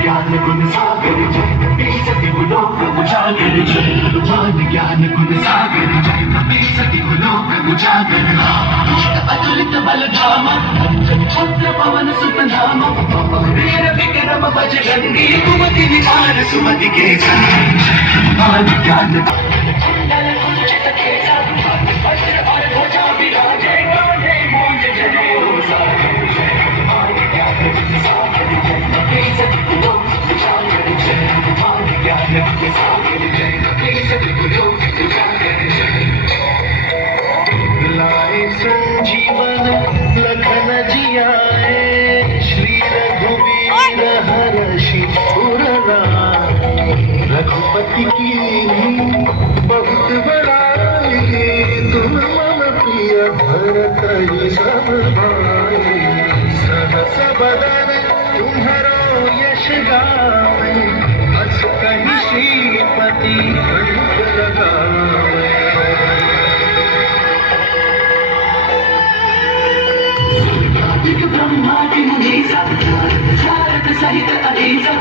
ज्ञान गुण सागर जय कपी सती गुलोक उजागर जय मान ज्ञान गुण सागर जय कपी सती गुलोक उजागर अतुलित बल धामा पुत्र पवन सुत नाम वीर विक्रम बजरंगी कुमति निवार सुमति के संग मान ज्ञान वज्र और ध्वजा विराजे कांधे मूंज जनेऊ साजे मान ज्ञान गुण सागर जय कपी सती गुलोक उजागर जय मान ज्ञान गुण सागर जय कपी सती गुलोक उजागर जय लाए संजीवन लखन जियाए श्री रघुवीर हर्षि उर लाए रघुपति की बहुत बड़ाई तुम मम प्रिय भरत ही सब भाई सहस बदन तुम्हारो यश गावे हस कहि श्रीपति कंठ लगावे ब्रह्मादि मुनीसा भारत सहित अहिसा